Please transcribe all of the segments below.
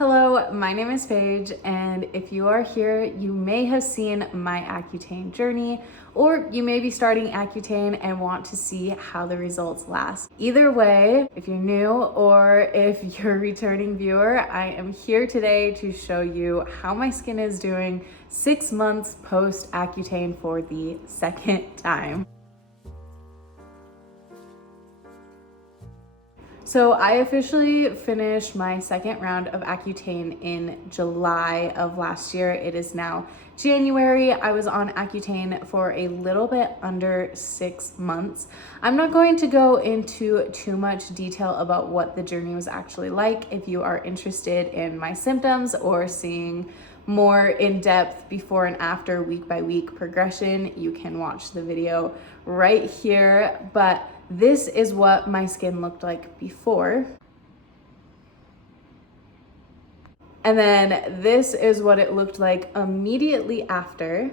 Hello, my name is Paige, and if you are here, you may have seen my Accutane journey, or you may be starting Accutane and want to see how the results last. Either way, if you're new or if you're a returning viewer, I am here today to show you how my skin is doing 6 months post Accutane for the second time. So I officially finished my second round of Accutane in July of last year. It is now January. I was on Accutane for a little bit under 6 months. I'm not going to go into too much detail about what the journey was actually like. If you are interested in my symptoms or seeing more in-depth before and after week by week progression, you can watch the video right here. But this is what my skin looked like before. And then this is what it looked like immediately after.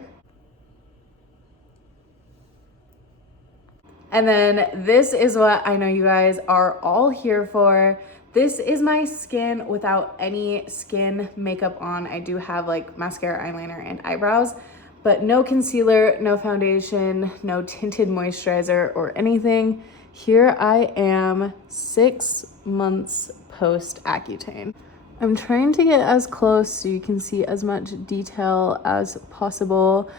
And then this is what I know you guys are all here for. This is my skin without any skin makeup on. I do have like mascara, eyeliner, and eyebrows, but no concealer, no foundation, no tinted moisturizer or anything. Here I am 6 months post Accutane. I'm trying to get as close so you can see as much detail as possible.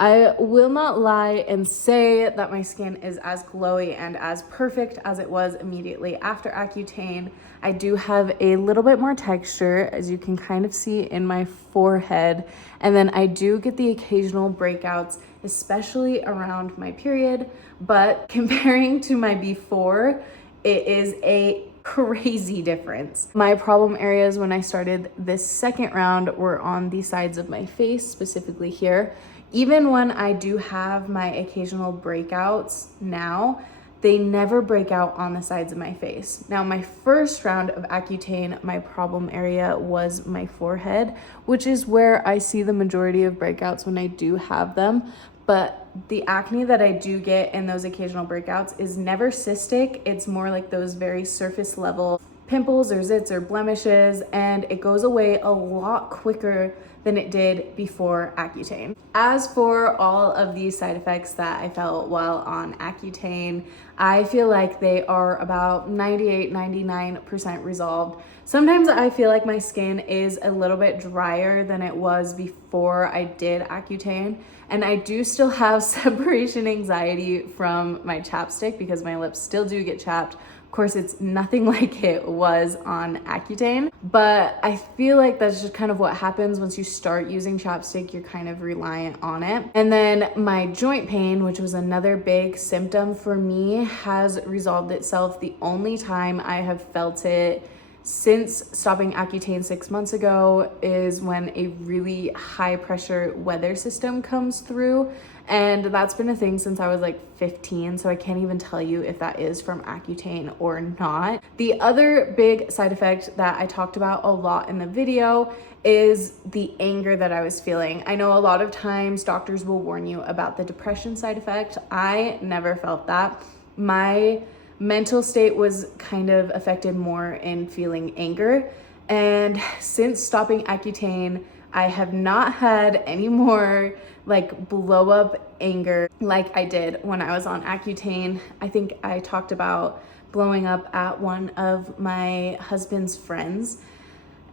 I will not lie and say that my skin is as glowy and as perfect as it was immediately after Accutane. I do have a little bit more texture, as you can kind of see in my forehead. And then I do get the occasional breakouts, especially around my period. But comparing to my before, it is a crazy difference. My problem areas when I started this second round were on the sides of my face, specifically here. Even when I do have my occasional breakouts now, they never break out on the sides of my face. Now, my first round of Accutane, my problem area was my forehead, which is where I see the majority of breakouts when I do have them. But the acne that I do get in those occasional breakouts is never cystic. It's more like those very surface level pimples or zits or blemishes, and it goes away a lot quicker than it did before Accutane. As for all of these side effects that I felt while on Accutane, I feel like they are about 98-99% resolved. Sometimes I feel like my skin is a little bit drier than it was before I did Accutane, and I do still have separation anxiety from my chapstick because my lips still do get chapped. Of course, it's nothing like it was on Accutane, but I feel like that's just kind of what happens once you start using chapstick. You're kind of reliant on it. And then my joint pain, which was another big symptom for me, has resolved itself. The only time I have felt it since stopping Accutane 6 months ago is when a really high pressure weather system comes through. And that's been a thing since I was like 15, so I can't even tell you if that is from Accutane or not. The other big side effect that I talked about a lot in the video is the anger that I was feeling. I know a lot of times doctors will warn you about the depression side effect. I never felt that. My mental state was kind of affected more in feeling anger. And since stopping Accutane, I have not had any more like blow up anger like I did when I was on Accutane. I think I talked about blowing up at one of my husband's friends.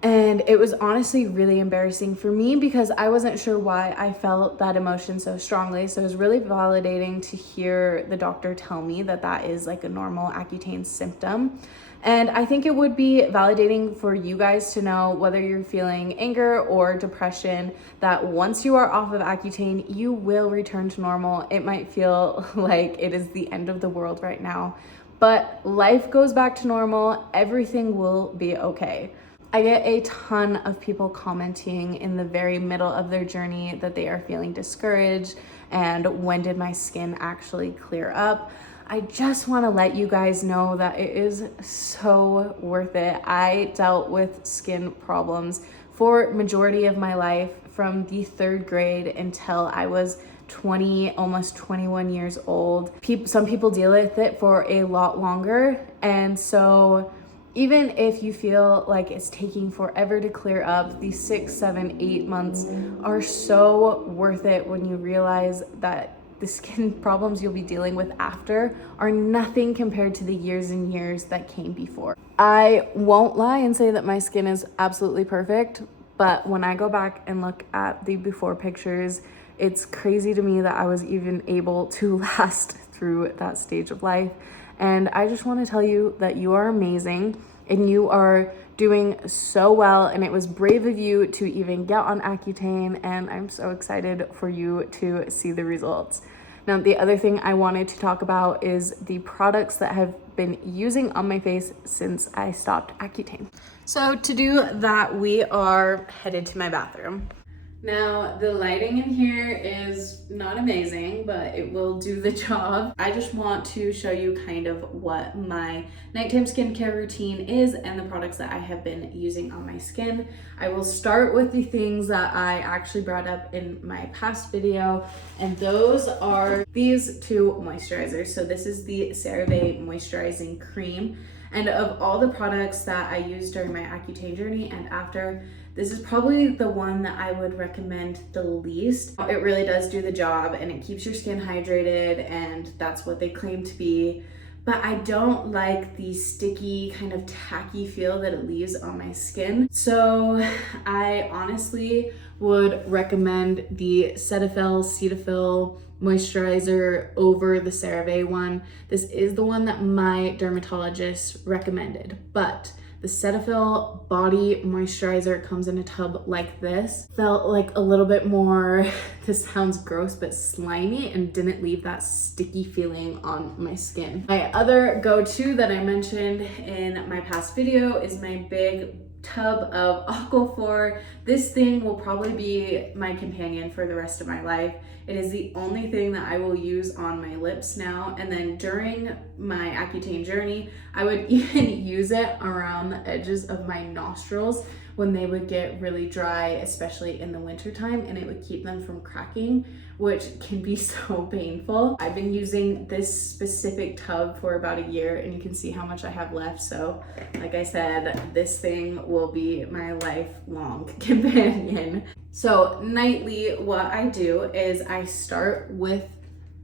And it was honestly really embarrassing for me because I wasn't sure why I felt that emotion so strongly. So it was really validating to hear the doctor tell me that that is like a normal Accutane symptom. And I think it would be validating for you guys to know, whether you're feeling anger or depression, that once you are off of Accutane, you will return to normal. It might feel like it is the end of the world right now, but life goes back to normal. Everything will be okay. I get a ton of people commenting in the very middle of their journey that they are feeling discouraged and when did my skin actually clear up. I just want to let you guys know that it is so worth it. I dealt with skin problems for majority of my life from the 3rd grade until I was 20, almost 21 years old. Some people deal with it for a lot longer, and so Even if you feel like it's taking forever to clear up, these 6, 7, 8 months are so worth it when you realize that the skin problems you'll be dealing with after are nothing compared to the years and years that came before. I won't lie and say that my skin is absolutely perfect, but when I go back and look at the before pictures, it's crazy to me that I was even able to last through that stage of life. And I just want to tell you that you are amazing and you are doing so well, and it was brave of you to even get on Accutane, and I'm so excited for you to see the results. Now, the other thing I wanted to talk about is the products that I've been using on my face since I stopped Accutane. So to do that, we are headed to my bathroom. Now, the lighting in here is not amazing, but it will do the job. I just want to show you kind of what my nighttime skincare routine is and the products that I have been using on my skin. I will start with the things that I actually brought up in my past video, and those are these two moisturizers. So this is the CeraVe Moisturizing Cream. And of all the products that I used during my Accutane journey and after, this is probably the one that I would recommend the least. It really does do the job and it keeps your skin hydrated, and that's what they claim to be. But I don't like the sticky, kind of tacky feel that it leaves on my skin. So I honestly would recommend the Cetaphil moisturizer over the CeraVe one. This is the one that my dermatologist recommended, but the Cetaphil body moisturizer comes in a tub like this. Felt like a little bit more, this sounds gross, but slimy, and didn't leave that sticky feeling on my skin. My other go-to that I mentioned in my past video is my big tub of Aquaphor. This thing will probably be my companion for the rest of my life. It is the only thing that I will use on my lips now, and then during my Accutane journey, I would even use it around the edges of my nostrils when they would get really dry, especially in the wintertime, and it would keep them from cracking, which can be so painful. I've been using this specific tub for about a year, and you can see how much I have left. So like I said, this thing will be my lifelong companion. So nightly, what I do is I start with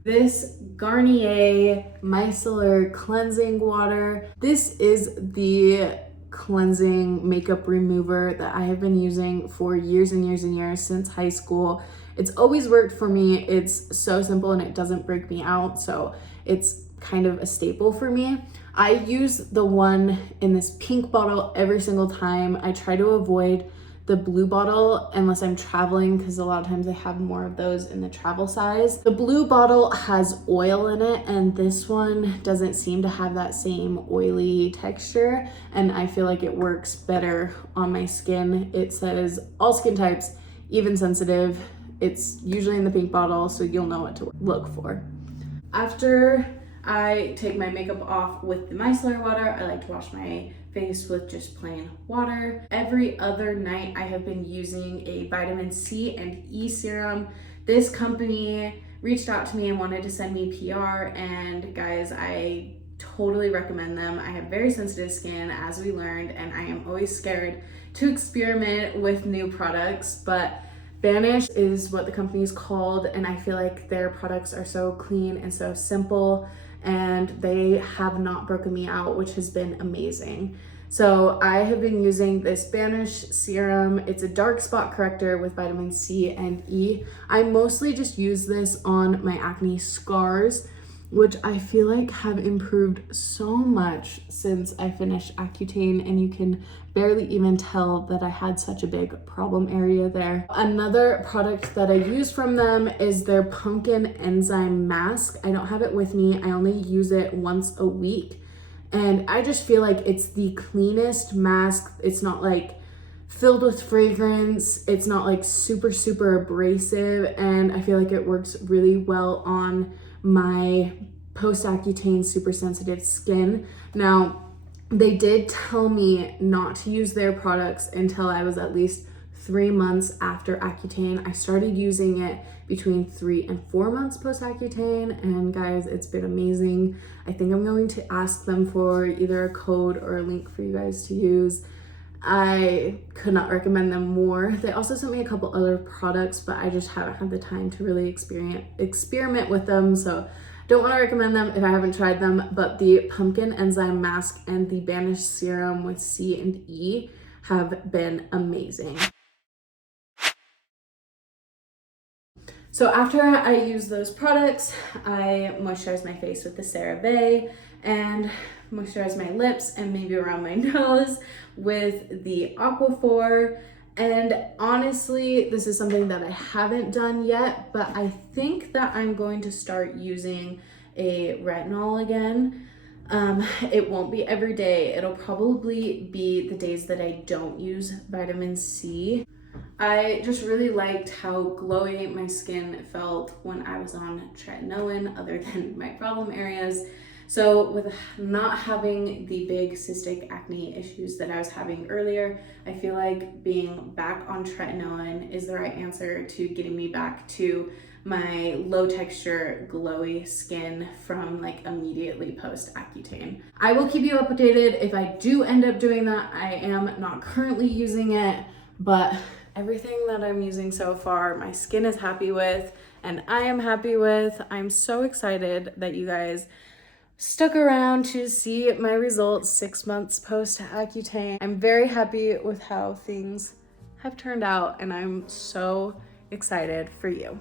this Garnier Micellar Cleansing Water. This is the cleansing makeup remover that I have been using for years and years and years, since high school. It's always worked for me. It's so simple and it doesn't break me out, so it's kind of a staple for me. I use the one in this pink bottle every single time. I try to avoid the blue bottle unless I'm traveling, because a lot of times I have more of those in the travel size. The blue bottle has oil in it, and this one doesn't seem to have that same oily texture, and I feel like it works better on my skin. It says all skin types, even sensitive. It's usually in the pink bottle, so you'll know what to look for. After I take my makeup off with the micellar water, I like to wash my face with just plain water. Every other night I have been using a vitamin C and E serum. This company reached out to me and wanted to send me PR, and guys, I totally recommend them. I have very sensitive skin, as we learned, and I am always scared to experiment with new products, but Banish is what the company is called, and I feel like their products are so clean and so simple, and they have not broken me out, which has been amazing. So I have been using this Banish serum. It's a dark spot corrector with vitamin C and E. I mostly just use this on my acne scars, which I feel like have improved so much since I finished Accutane, and you can barely even tell that I had such a big problem area there. Another product that I use from them is their pumpkin enzyme mask. I don't have it with me. I only use it once a week, and I just feel like it's the cleanest mask. It's not like filled with fragrance. It's not like super abrasive, and I feel like it works really well on my post-Accutane super sensitive skin. Now, they did tell me not to use their products until I was at least 3 months after Accutane. I started using it between 3 and 4 months post Accutane, and guys, it's been amazing. I think I'm going to ask them for either a code or a link for you guys to use. I could not recommend them more. They also sent me a couple other products, but I just haven't had the time to really experiment with them, so don't want to recommend them if I haven't tried them. But the pumpkin enzyme mask and the Banish serum with C and E have been amazing. So after I use those products, I moisturize my face with the CeraVe and moisturize my lips and maybe around my nose with the Aquaphor. And honestly, this is something that I haven't done yet, but I think that I'm going to start using a retinol again. It won't be every day. It'll probably be the days that I don't use vitamin C. I just really liked how glowy my skin felt when I was on tretinoin, other than my problem areas. So with not having the big cystic acne issues that I was having earlier, I feel like being back on tretinoin is the right answer to getting me back to my low texture, glowy skin from like immediately post Accutane. I will keep you updated if I do end up doing that. I am not currently using it, but everything that I'm using so far, my skin is happy with, and I am happy with. I'm so excited that you guys stuck around to see my results 6 months post Accutane. I'm very happy with how things have turned out, and I'm so excited for you.